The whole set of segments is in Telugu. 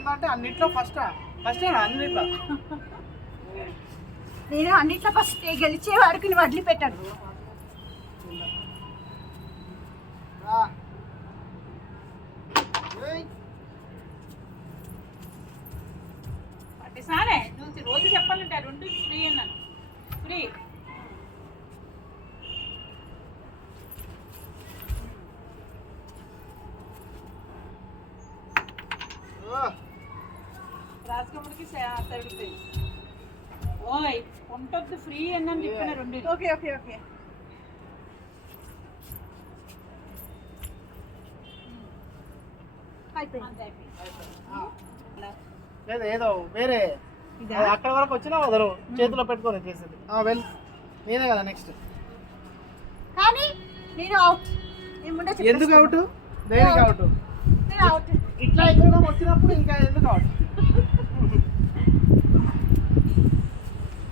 ఉందంటే అన్నిట్లో ఫస్ట్ అన్నిట్లో. నేను అన్నిట్లో ఫస్ట్ గెలిచే వరకు నువ్వు వదిలిపెట్టాను. సారే నువ్వు రోజు చెప్పాలంటే 2 ఫ్రీ అన్నాను. ఫ్రీ రాజకమ్మడికి 30 ఓయ్ కొంటొద్దు ఫ్రీ అన్నాను చెప్పిన 2. ఓకే ఓకే ఓకే లేదు ఏదో వేరే అక్కడ వరకు వచ్చినా వదరు చేతిలో పెట్టుకొని చేసేది. వెల్ నేనే కదా నెక్స్ట్. కానీ నేను అవుట్. ఎందుకు అవుట్? దేనికి అవుట్? నేను అవుట్. ఇట్లా ఇక్కడ వచ్చినప్పుడు ఇంకా ఎందుకు అవుట్?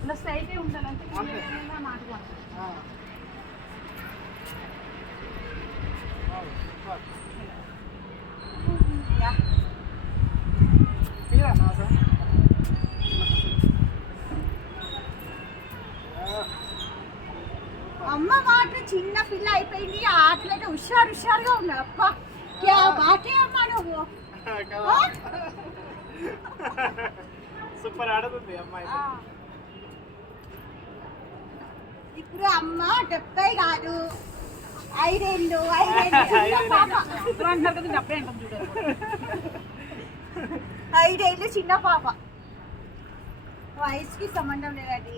ఇలా స్ట్రైటే ఉండాలంటే అమ్మ మాట చిన్న పిల్ల అయిపోయింది. ఆటలైతే హుషారుగా ఉన్నా. అప్ప బాటే అమ్మా నువ్వు. సూపర్ ఆడుతుంది అమ్మాయి. ఇప్పుడు అమ్మ 70 కాదు 5 ఏళ్ళు పాప. 5 ఏళ్ళు చిన్న పాప. వయసుకి సంబంధం లేదండి.